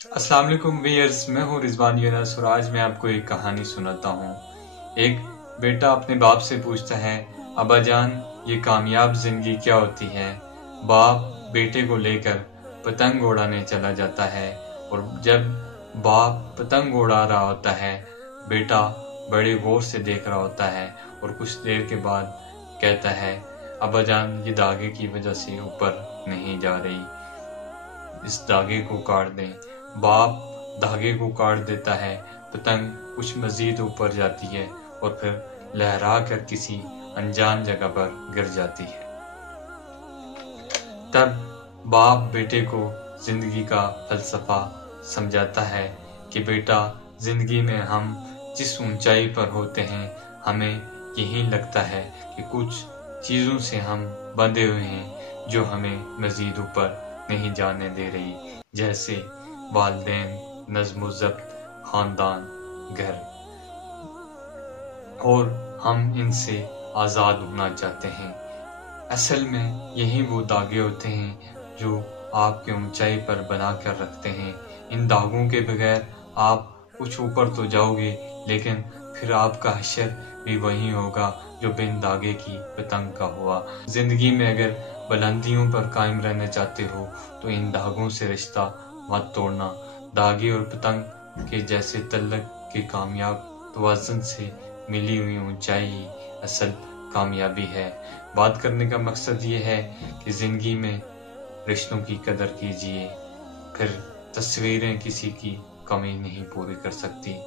السلام علیکم ویئرز، میں ہوں رضوان یونس اور آج میں آپ کو ایک کہانی سناتا ہوں۔ ایک بیٹا اپنے باپ سے پوچھتا ہے، ابا جان یہ کامیاب زندگی کیا ہوتی ہے؟ باپ بیٹے کو لے کر پتنگ اڑانے چلا جاتا ہے، اور جب باپ پتنگ اڑا رہا ہوتا ہے بیٹا بڑے غور سے دیکھ رہا ہوتا ہے، اور کچھ دیر کے بعد کہتا ہے، ابا جان یہ دھاگے کی وجہ سے اوپر نہیں جا رہی، اس دھاگے کو کاٹ دیں۔ باپ دھاگے کو کاٹ دیتا ہے، پتنگ کچھ مزید اوپر جاتی ہے اور پھر لہرا کر کسی انجان جگہ پر گر جاتی ہے۔ تب باپ بیٹے کو زندگی کا فلسفہ سمجھاتا ہے کہ بیٹا، زندگی میں ہم جس اونچائی پر ہوتے ہیں ہمیں یہی لگتا ہے کہ کچھ چیزوں سے ہم بندھے ہوئے ہیں جو ہمیں مزید اوپر نہیں جانے دے رہی، جیسے والدین، نظم و ضبط، خاندان، گھر، اور ہم ان سے آزاد ہونا چاہتے ہیں۔ اصل میں یہی وہ دھاگے ہوتے ہیں جو آپ کے اونچائی پر بنا کر رکھتے ہیں۔ ان دھاگوں کے بغیر آپ کچھ اوپر تو جاؤ گے، لیکن پھر آپ کا حشر بھی وہی ہوگا جو بن دھاگے کی پتنگ کا ہوا۔ زندگی میں اگر بلندیوں پر قائم رہنا چاہتے ہو تو ان دھاگوں سے رشتہ مت توڑنا۔ دھاگے اور پتنگ کے جیسے تعلق کے کامیاب توازن سے ملی ہوئی اونچائی ہی اصل کامیابی ہے۔ بات کرنے کا مقصد یہ ہے کہ زندگی میں رشتوں کی قدر کیجیے، پھر تصویریں کسی کی کمی نہیں پوری کر سکتی۔